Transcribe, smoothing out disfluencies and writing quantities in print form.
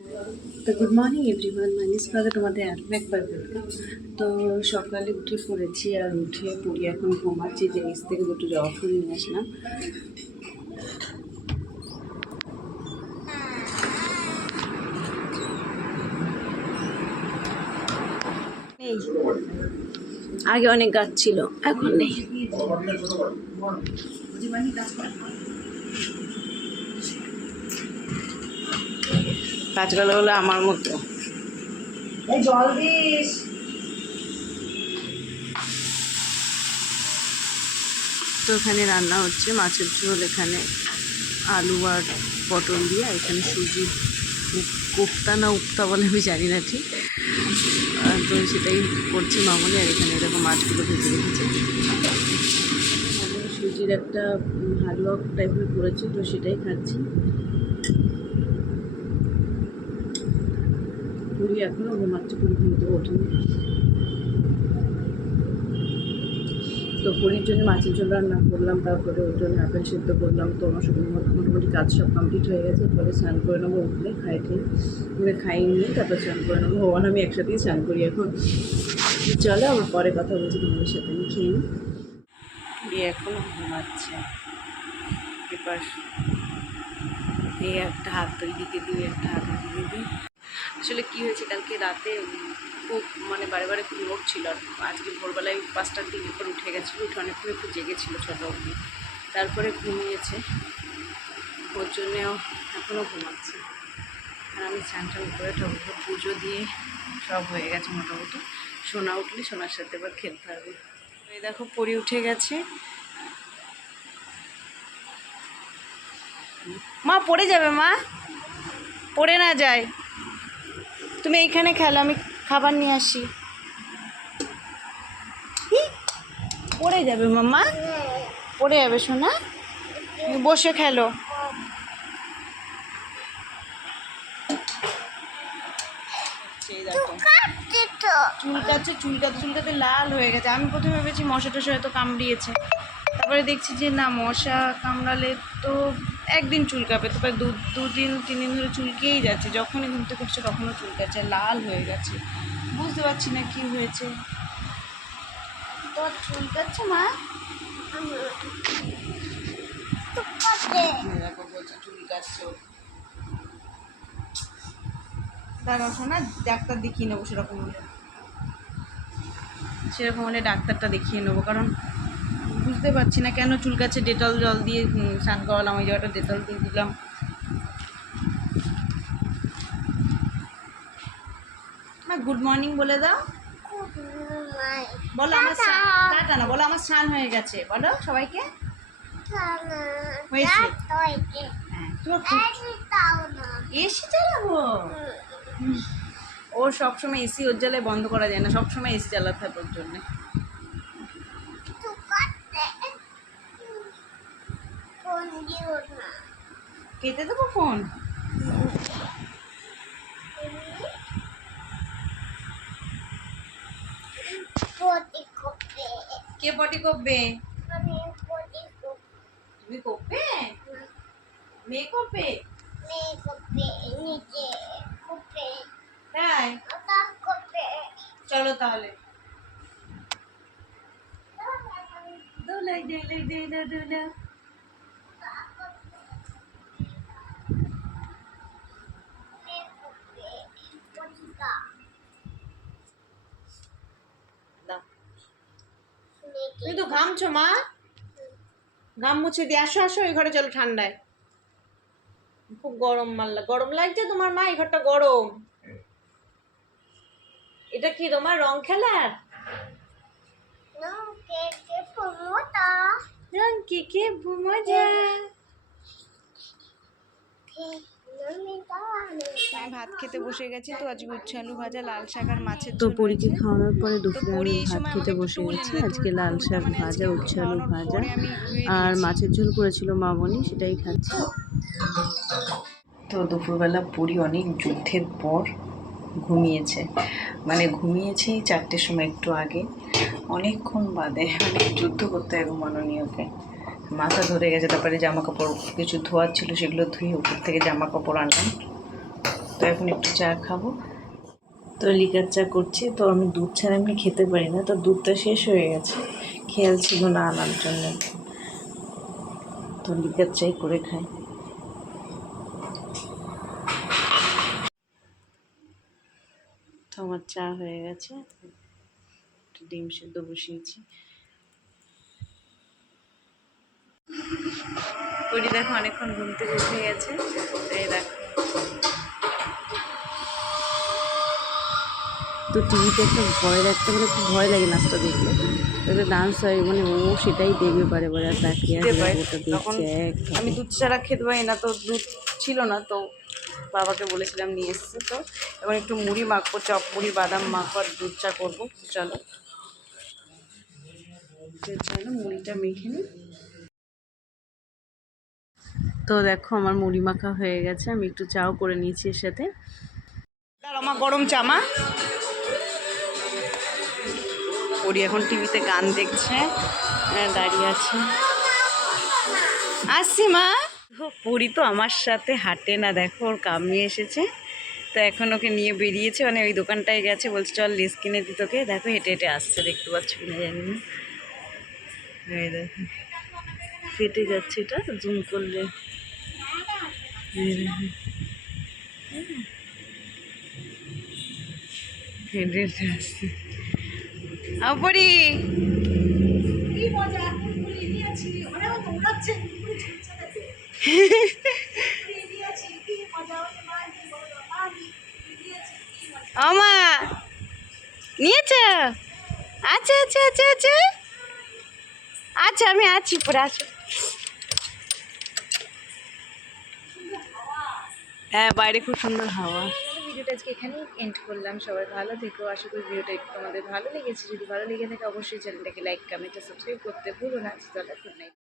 তো good morning everyone, মাইনিস ব্লগে তোমাদের আরও একবার ওয়েলকাম। তো সকালে উঠে পড়েছি, আর উঠে পড়ি এখন ঘুমাচ্ছি। যে নিচ থেকে দুটো জবা ফুল নিয়ে আসলাম। এই আগে অনেক গাছ ছিল, এখন নেই। গাছগুলো হলো আমার মতো। জল দিস। তো এখানে রান্না হচ্ছে মাছের ঝোল, এখানে আলু আর পটল দিয়ে, এখানে সুজি কোফতা না উক্তা বলে আমি জানি না ঠিক। তো সেটাই করছি মামনি। আর এখানে এরকম মাছগুলো ভেজে রেখেছে। সুজির একটা হালুয়া টাইপের করেছি, তো সেটাই খাচ্ছি। পুরি এখনও ঘুমাচ্ছে, পুরি ঘুমতে ওঠেনি। তো পুরীর জন্য মাছের ঝোল রান্না করলাম, তারপরে ওর জন্য আপেল সেদ্ধ করলাম। তো আমার মোটামুটি কাজ সব কমপ্লিট হয়ে গেছে। পরে স্নান করে নেবো, উঠলে খাই নিয়ে তারপর স্নান করে নেবো। ভগবান আমি একসাথেই স্নান করি এখন। চলো আমার পরে কথা বলছি তোমাদের সাথে। আমি খেয়ে নিই। এখনও ঘুমাচ্ছে। এবার এই একটা হাত দিকে দিই, একটা হাত দিকে দিই। আসলে কী হয়েছে, কালকে রাতে খুব বারে খুব নোট ছিল। আর আজকে ভোরবেলায় 5টার দিকে পর উঠে গেছিলো, উঠে অনেকক্ষণ একটু জেগেছিল 6টা অবধি, তারপরে ঘুমিয়েছে। ওর জন্যেও এখনও ঘুমাচ্ছে। আর আমি স্নান করে ঠাকুরকে পুজো দিয়ে সব হয়ে গেছে মোটামুটি। সোনা উঠলে সোনার সাথে এবার খেলতে হবে। এই দেখো পরি উঠে গেছে। মা পড়ে যাবে, মা পড়ে না যায়। তুমি এইখানে খেলো, আমি খাবার নিয়ে আসি। পড়ে যাবে মাম্মা, পড়ে যাবে সোনা, বসে খেলো। চুলকাতে লাল হয়ে গেছে। আমি প্রথমে ভেবেছি মশা টশা হয়তো কামড়িয়েছে, তারপরে দেখছি যে না, মশা কামড়ালে তো একদিন চুলকাবে, তারপরে 2-3 দিন ধরে চুলকেই যাচ্ছে। যখনই ঘুমতে করছে তখনও চুলকাচ্ছে, লাল হয়ে গেছে। বুঝতে পারছি না কি হয়েছে। তোর চুলকাচ্ছে মা? চুলকাচ্ছে। দাঁড়াও শোনা, ডাক্তার দেখিয়ে নেবো। সেরকম হলে ডাক্তারটা দেখিয়ে নেবো, কারণ বুঝতে পারছি না কেন চুলকাচ্ছে। ডেটল জল দিয়ে স্নান করালাম, ওই জায়গাটা ডেটল দিয়ে দিলাম। মা গুড মর্নিং বলে দাও। বলো আমার টাটা না, বলো আমার স্নান হয়ে গেছে। বলো সবাইকে হয়েছে। এসি চালাবো? ও সবসময় এসি, ওর জ্বালায় বন্ধ করা যায় না, সবসময় এসি চালাতে হবে ওর জন্যে। কেটে দেবো ফোন? কে পটি করবে? তুমি করবে? মেয়ে করবে? তাই চলো তাহলে। দোলাই দোলাই দোলা দোলা। তুমি তো ঘামছো মা, ঘাম মুছে দিয়ে আসো। আসো এই ঘরে, চলো ঠান্ডায়। খুব গরম লাগছে তোমার মা? এই ঘরটা গরম। এটা কি তোমার রং খেলার? আমি ভাত খেতে বসে গেছি। তো আজকে উচ্ছে আলু ভাজা, লাল শাক আর মাছের ঝোল। তো পরীকে খাওয়ানোর পরে দুপুরে আমি ভাত খেতে বসে গেছি। আজকে লাল শাক ভাজা, উচ্ছে আলু ভাজা আর মাছের ঝোল করেছিল মামনি, সেটাই খাচ্ছি। তো দুপুরবেলা পরি অনেক যুদ্ধের পর ঘুমিয়েছে। ঘুমিয়েছে 4টের সময়, একটু আগে। অনেকক্ষণ বাদে যুদ্ধ করতে হয় ঘুমানো নিয়ে ওকে। মাথা ধরে গেছে। তারপরে জামা কাপড় কিছু ধোয়ার ছিল, সেগুলো ধুয়ে উপর থেকে জামা কাপড় আনলাম। তো এখন একটু চা খাবো। তো লিকার চা করছি, তো আমি দুধ ছাড়া এমনি খেতে পারি না, তো দুধটা শেষ হয়ে গেছে, খেয়াল ছিল না আনার জন্য, তো লিকার চাই করে খাই। তো আমার চা হয়ে গেছে, একটু ডিম সিদ্ধ বসিয়েছি। পরি দেখো অনেকক্ষণ ঘুম থেকে উঠে গেছে, এই দেখো। তো টিভিতে একটা ভয় রাখতে মানে খুব ভয় লাগে নাচটা দেখলে, একটা ডান্স হয় মানে ও সেটাই দেখবে বারে বারে, আর তাকিয়ে আসলে ওটা দেখছে। আমি দুধ ছাড়া খেতে পারি না, তো দুধ ছিল না, তো বাবাকে বলেছিলাম নিয়ে এসছে। তো এখন একটু মুড়ি মাখবো, চপ মুড়ি বাদাম মাখবো আর দুধ চা করবো। চলো মুড়িটা মেখে নিই। তো দেখো আমার মুড়ি মাখা হয়ে গেছে, আমি একটু চাও করে নিয়েছি এর সাথে। আমার গরম চামা পরি এখন টিভিতে গান দেখছে, দাঁড়িয়ে আছে। আসছি মা। পরি তো আমার সাথে হাঁটে না, দেখো ওর কামিয়ে এসেছে, তো এখন ওকে নিয়ে বেরিয়েছে, মানে ওই দোকানটায় গেছে, বলছে চল লেস কিনে দি তোকে। দেখো হেঁটে হেঁটে আসছে, দেখতে পাচ্ছ কিনা জানি না, এই দেখো হেঁটে যাচ্ছে, এটা জুম করলে হেঁটে হেঁটে আসছে। পরি আমা নিয়েছ? আচ্ছা আচ্ছা আচ্ছা আচ্ছা আচ্ছা, আমি আছি পরে, আসো। হ্যাঁ বাইরে খুব সুন্দর হাওয়া। ভিডিওটা আজকে এখানেই এন্ড করলাম। সবাই ভালো থেকো, আশা করি ভিডিওটা একটু তোমাদের ভালো লেগেছে। যদি ভালো লেগে থাকে অবশ্যই চ্যানেলটাকে লাইক কমেন্ট আর সাবস্ক্রাইব করতে ভুলো না। Good night.